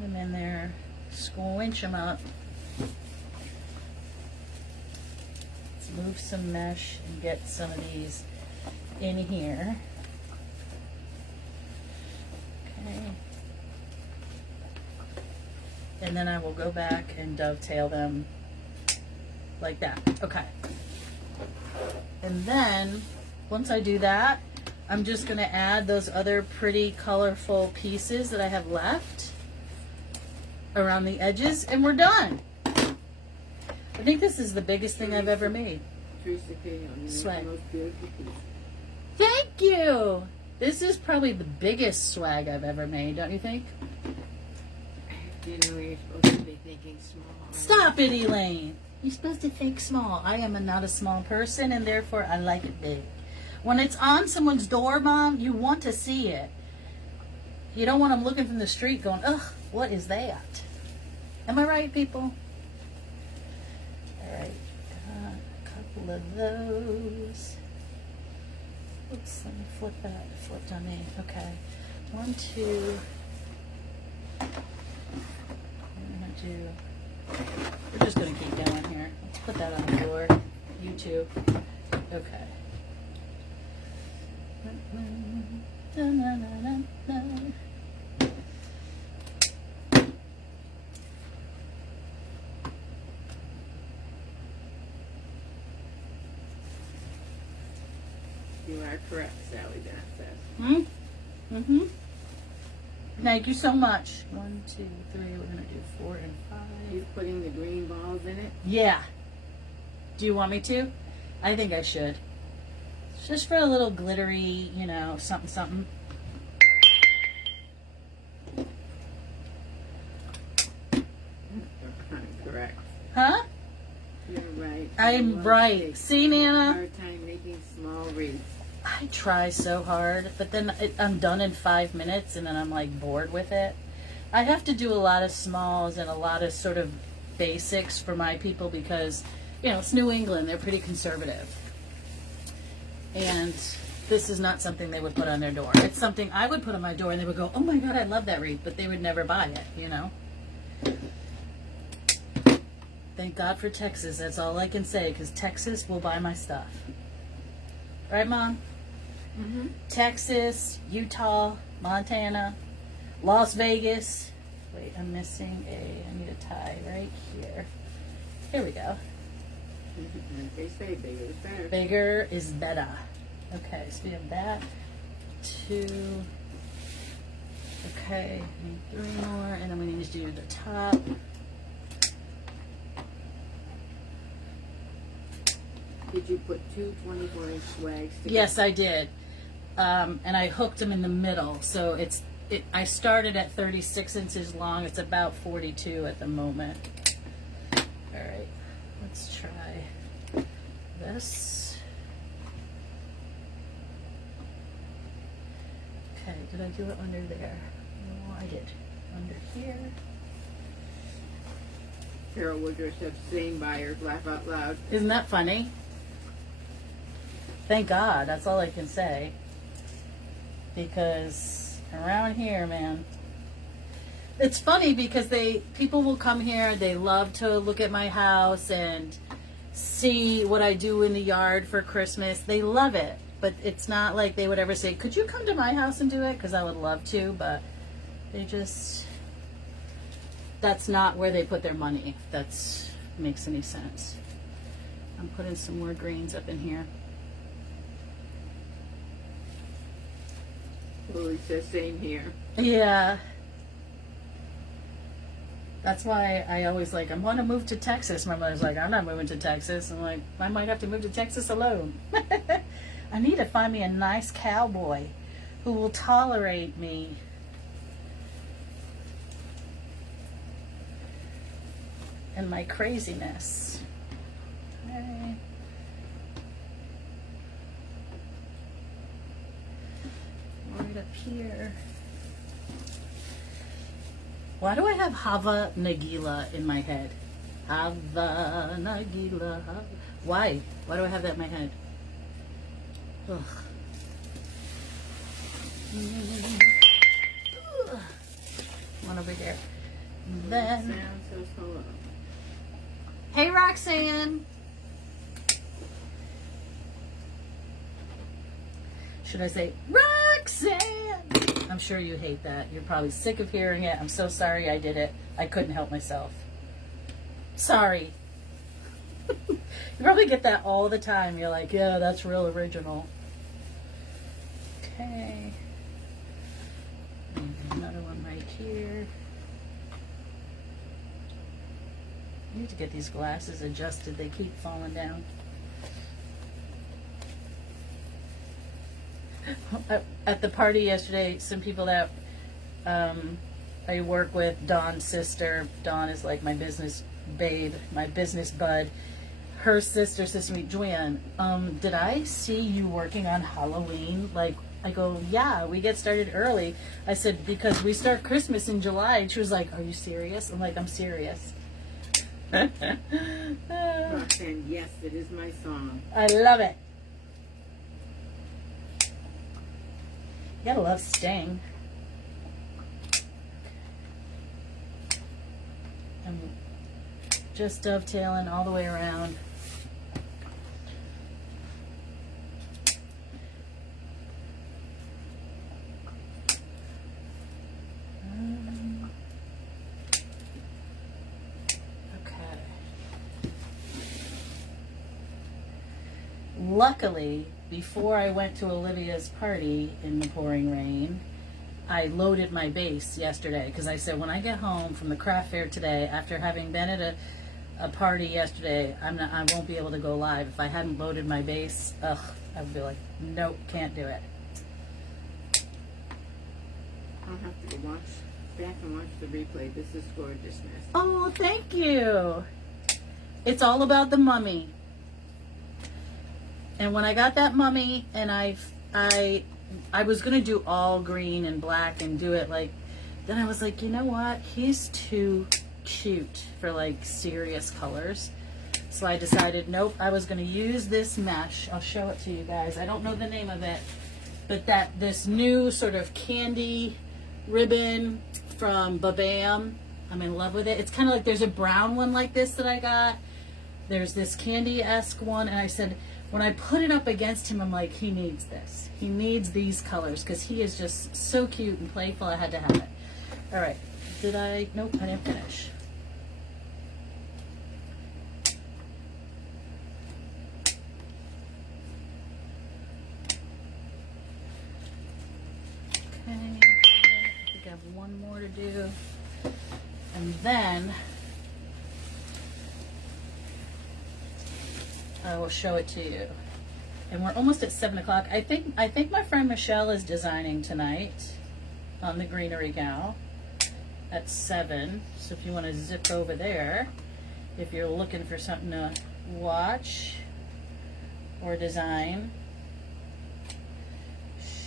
them in there, squinch them up. Let's move some mesh and get some of these in here. Okay. And then I will go back and dovetail them like that. Okay. And then once I do that, I'm just going to add those other pretty colorful pieces that I have left around the edges and we're done. I think this is the biggest thing I've ever made. Teresa K. on the Swag. most beautiful piece. you. This is probably the biggest swag I've ever made, don't you think? You know you're supposed to be thinking small. Stop it, Elaine. You're supposed to think small. I am not a small person, and therefore I like it big. When it's on someone's door, Mom, you want to see it. You don't want them looking from the street going, ugh, what is that? Am I right, people? All right, got a couple of those. Oops, let me flip that. It flipped on me. Okay. 1, 2. We're just going to keep going here. Let's put that on the floor. YouTube. Okay. You are correct, Sally Bennett says. Mm-hmm. Thank you so much. 1, 2, 3. We're going to do 4 and 5. He's putting the green balls in it. Yeah. Do you want me to? I think I should. Just for a little glittery, you know, something, something. Correct. Huh? You're right. I'm right. See, Nana? Hard time making small wreaths. I try so hard, but then I'm done in 5 minutes, and then I'm like bored with it. I have to do a lot of smalls and a lot of sort of basics for my people because, you know, it's New England. They're pretty conservative. And this is not something they would put on their door. It's something I would put on my door, and they would go, oh my God, I love that wreath, but they would never buy it, you know? Thank God for Texas. That's all I can say, because Texas will buy my stuff. Right, Mom? Mm-hmm. Texas, Utah, Montana, Las Vegas. Wait, I'm missing I need a tie right here. Here we go. They say bigger is better. Bigger is better. Okay, so we have that. 2. Okay, I need 3 more, and then we need to do the top. Did you put 2 24-inch swags together? Yes, I did. And I hooked them in the middle. So I started at 36 inches long. It's about 42 at the moment. All right, let's try this. Okay, did I do it under there? No, I did. Under here. Carol Woodruff said, same buyers, laugh out loud. Isn't that funny? Thank God. That's all I can say. Because around here, man, it's funny because people will come here. They love to look at my house and see what I do in the yard for Christmas. They love it, but it's not like they would ever say, "Could you come to my house and do it?" Because I would love to, but that's not where they put their money. If that makes any sense. I'm putting some more greens up in here. Lily says, same here. Yeah. That's why I always I want to move to Texas. My mother's like, I'm not moving to Texas. I'm like, I might have to move to Texas alone. I need to find me a nice cowboy who will tolerate me. And my craziness. Okay. Right up here. Why do I have Hava Nagila in my head? Hava Nagila. Why? Why do I have that in my head? Ugh. One over here. Then. Sound says hello. Hey, Roxanne. Should I say, Roxanne? I'm sure you hate that. You're probably sick of hearing it. I'm so sorry I did it. I couldn't help myself. Sorry. You probably get that all the time. You're like, yeah, that's real original. Okay. And another one right here. I need to get these glasses adjusted. They keep falling down. At the party yesterday, some people that I work with, Dawn's sister. Dawn is like my business babe, my business bud. Her sister says to me, Joanne, did I see you working on Halloween? Like, I go, yeah, we get started early. I said, because we start Christmas in July. And she was like, are you serious? I'm like, I'm serious. Roxanne, yes, it is my song. I love it. You gotta love Sting. I'm just dovetailing all the way around. Okay. Luckily, before I went to Olivia's party in the pouring rain, I loaded my base yesterday because I said when I get home from the craft fair today, after having been at a party yesterday, I won't be able to go live. If I hadn't loaded my base, I would be like, nope, can't do it. I'll have to go back and watch the replay. This is gorgeousness. Oh, thank you. It's all about the mummy. And when I got that mummy, and I was gonna do all green and black and do it like, then I was like, you know what? He's too cute for like serious colors. So I decided, nope, I was gonna use this mesh. I'll show it to you guys. I don't know the name of it, but this new sort of candy ribbon from Babam. I'm in love with it. It's kind of like, there's a brown one like this that I got. There's this candy-esque one, and I said, when I put it up against him, I'm like, he needs this. He needs these colors because he is just so cute and playful. I had to have it. All right. Did I? Nope, I didn't finish. Okay. I think I have one more to do. And then I will show it to you. And we're almost at 7 o'clock. I think my friend Michelle is designing tonight on the Greenery Gal at 7. So if you want to zip over there, if you're looking for something to watch or design,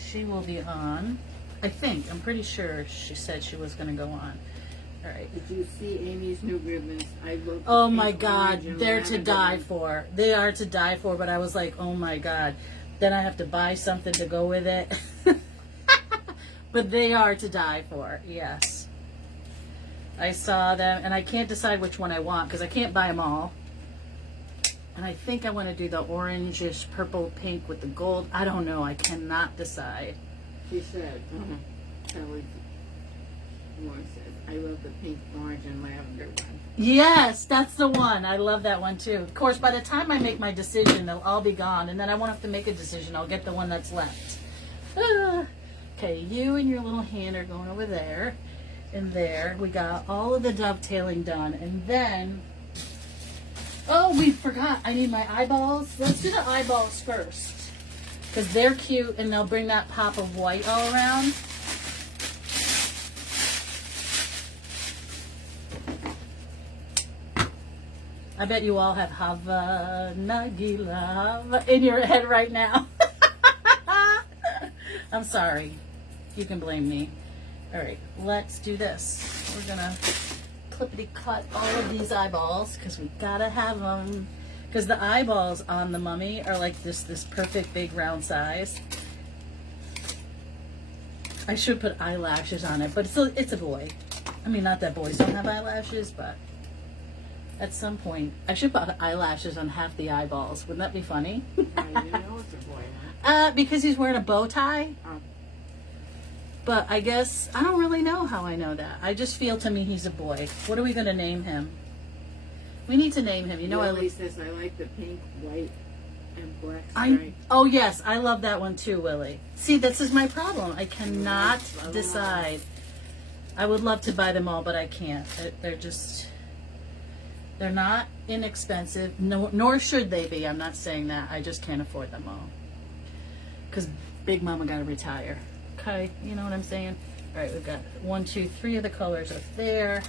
she will be on. I'm pretty sure she said she was going to go on. All right. Did you see Amy's new ribbons? I looked. Oh my God, they're to die for. They are to die for, but I was like, oh my God. Then I have to buy something to go with it. But they are to die for, yes. I saw them, and I can't decide which one I want because I can't buy them all. And I think I want to do the orangish purple pink with the gold. I don't know. I cannot decide. She said, Kelly Moore says, I love the pink, orange, and lavender one. Yes, that's the one. I love that one too. Of course, by the time I make my decision, they'll all be gone, and then I won't have to make a decision. I'll get the one that's left. Okay, you and your little hand are going over there and there. We got all of the dovetailing done, and then, oh, we forgot. I need my eyeballs. Let's do the eyeballs first because they're cute, and they'll bring that pop of white all around. I bet you all have Hava Nagila in your head right now. I'm sorry. You can blame me. All right, let's do this. We're going to clippity cut all of these eyeballs because we got to have them. Because the eyeballs on the mummy are like this perfect big round size. I should put eyelashes on it, but it's a boy. I mean, not that boys don't have eyelashes, but at some point, I should put eyelashes on half the eyeballs. Wouldn't that be funny? How do you know it's a boy, huh? Because he's wearing a bow tie. Oh. But I guess, I don't really know how I know that. I just feel to me he's a boy. What are we going to name him? We need to name him. You know, Willie says, I like the pink, white, and black stripe. Oh, yes. I love that one too, Willie. See, this is my problem. I cannot decide. I would love to buy them all, but I can't. They're not inexpensive, nor should they be. I'm not saying that. I just can't afford them all. because Big Mama got to retire. Okay, you know what I'm saying? All right, we've got 1, 2, 3 of the colors up there.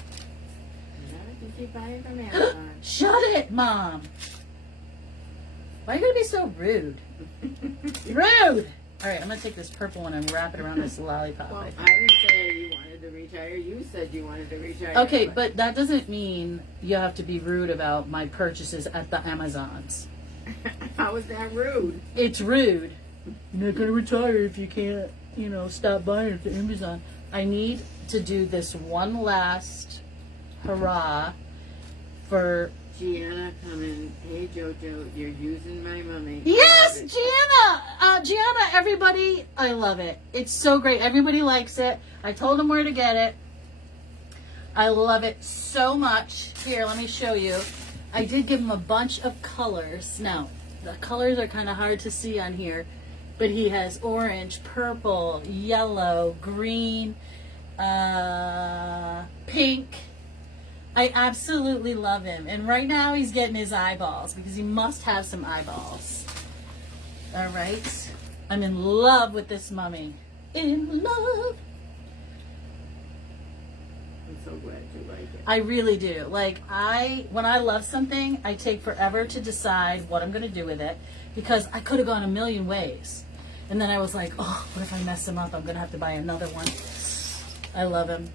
Did you buy it from Amazon? Shut it, Mom. Why are you gonna be so rude? Rude. All right, I'm gonna take this purple one and wrap it around this lollipop. Well, I I think. didn't say you wanted to retire. You said you wanted to retire. Okay, but that doesn't mean you have to be rude about my purchases at the Amazons. How is that rude? It's rude. You're not gonna retire if you can't, stop buying at the Amazon. I need to do this one last hurrah for. Gianna coming. Hey Jojo, you're using my money. Yes, Gianna! Gianna, everybody, I love it. It's so great. Everybody likes it. I told them where to get it. I love it so much. Here, let me show you. I did give him a bunch of colors. Now, the colors are kind of hard to see on here, but he has orange, purple, yellow, green, pink. I absolutely love him. And right now he's getting his eyeballs because he must have some eyeballs. All right. I'm in love with this mummy. In love. I'm so glad you like it. I really do. Like, when I love something, I take forever to decide what I'm going to do with it because I could have gone a million ways. And then I was like, oh, what if I mess him up? I'm going to have to buy another one. I love him.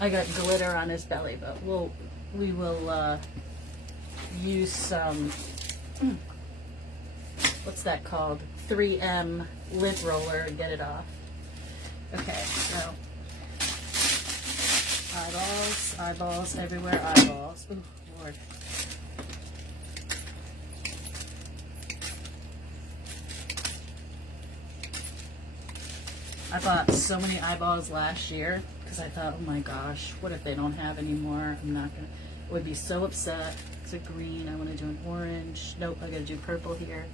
I got glitter on his belly, but we will use some, what's that called? 3M lint roller and get it off. Okay, so eyeballs everywhere, eyeballs. Ooh, Lord. I bought so many eyeballs last year because I thought, oh my gosh, what if they don't have any more? I'm not gonna. I would be so upset. It's a green. I want to do an orange. Nope, I gotta do purple here.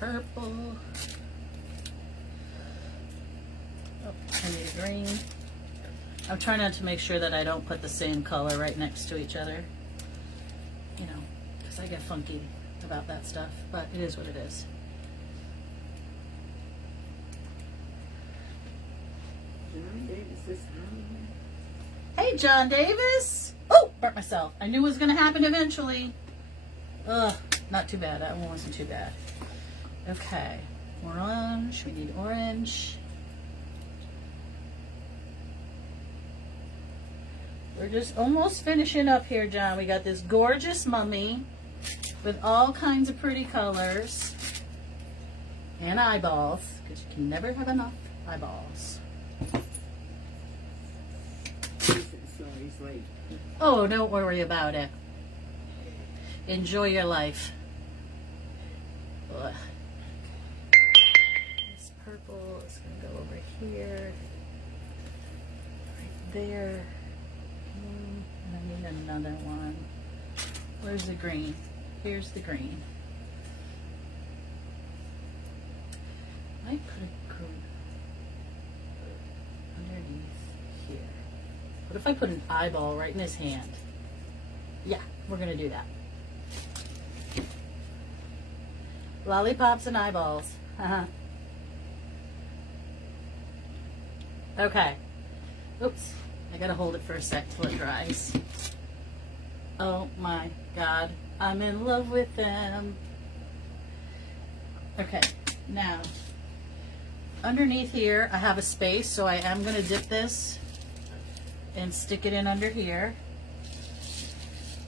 Purple. Oh, I need a green. I'm trying not to make sure that I don't put the same color right next to each other. Because I get funky about that stuff, but it is what it is. John Davis is home. Hey, John Davis! Oh, burnt myself. I knew it was going to happen eventually. Ugh, not too bad. That one wasn't too bad. Okay, orange. We need orange. We're just almost finishing up here, John. We got this gorgeous mummy with all kinds of pretty colors and eyeballs, because you can never have enough eyeballs. So he's like, Oh, don't worry about it. Enjoy your life. Ugh. This purple is going to go over here, right there. And I need another one. Where's the green? Here's the green. I might put a green underneath here. What if I put an eyeball right in his hand? Yeah, we're gonna do that. Lollipops and eyeballs. Okay. Oops. I gotta hold it for a sec till it dries. Oh my God. I'm in love with them. Okay, now underneath here I have a space, so I am going to dip this and stick it in under here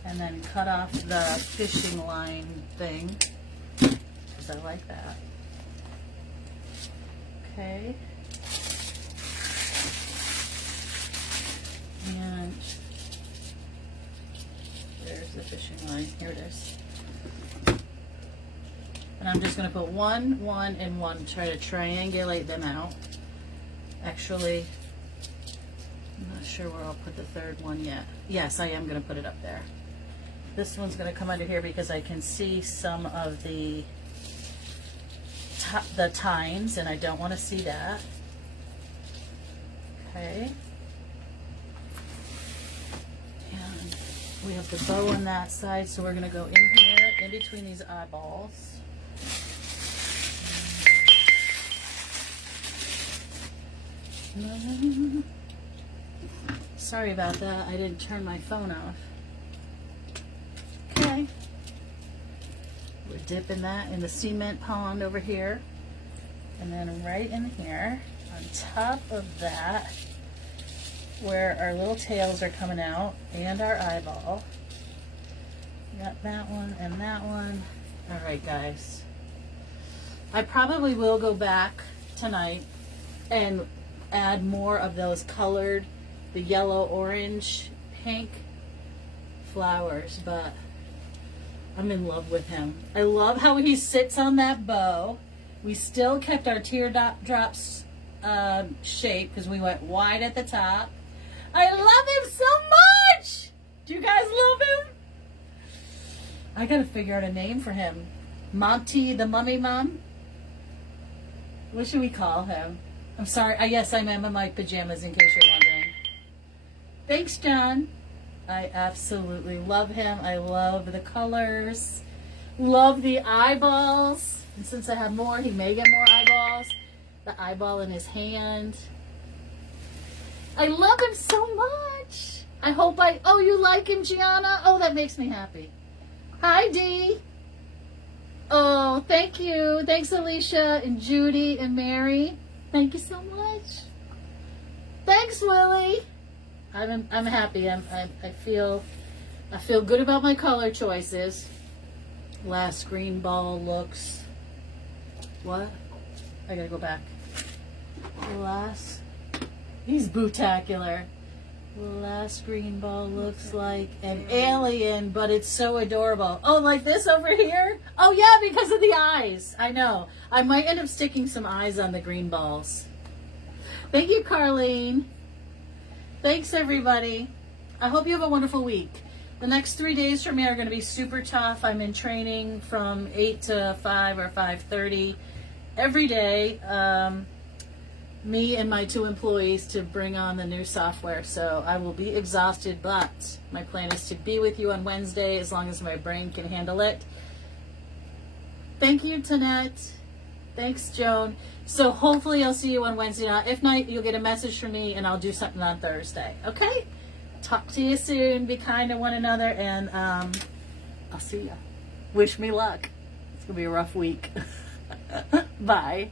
and then cut off the fishing line thing because I like that. Okay. And there's the fishing line. Here it is. And I'm just going to put one, and one. Try to triangulate them out. Actually, I'm not sure where I'll put the third one yet. Yes, I am going to put it up there. This one's going to come under here because I can see some of the tines, and I don't want to see that. Okay. And We have the bow on that side, so we're going to go in here, in between these eyeballs. Sorry about that. I didn't turn my phone off. Okay. We're dipping that in the cement pond over here. And then right in here, on top of that, where our little tails are coming out, and our eyeball. Got that one and that one. All right, guys. I probably will go back tonight and add more of those colored, the yellow, orange, pink flowers, but I'm in love with him. I love how he sits on that bow. We still kept our teardrops shape because we went wide at the top. I love him so much! Do you guys love him? I gotta figure out a name for him. Monty the Mummy Mum? What should we call him? I'm sorry. Yes, I'm in my pajamas in case you're wondering. Thanks, John. I absolutely love him. I love the colors. Love the eyeballs. And since I have more, he may get more eyeballs. The eyeball in his hand. I love him so much. I hope oh, you like him, Gianna? Oh, that makes me happy. Hi, Dee. Oh, thank you. Thanks, Alicia and Judy and Mary. Thank you so much. Thanks, Lily. I'm happy. I feel good about my color choices. Last green ball looks. What? I gotta go back. He's bootacular. Last green ball looks like an alien, but it's so adorable. Oh, like this over here? Oh yeah, because of the eyes. I know. I might end up sticking some eyes on the green balls. Thank you, Carlene. Thanks, everybody. I hope you have a wonderful week. The next 3 days for me are going to be super tough. I'm in training from 8 to 5 or 5:30 every day. Me and my 2 employees to bring on the new software. So I will be exhausted, but my plan is to be with you on Wednesday as long as my brain can handle it. Thank you, Tanette. Thanks, Joan. So hopefully I'll see you on Wednesday night. If not, you'll get a message from me and I'll do something on Thursday. Okay? Talk to you soon. Be kind to one another, and I'll see you. Wish me luck. It's going to be a rough week. Bye.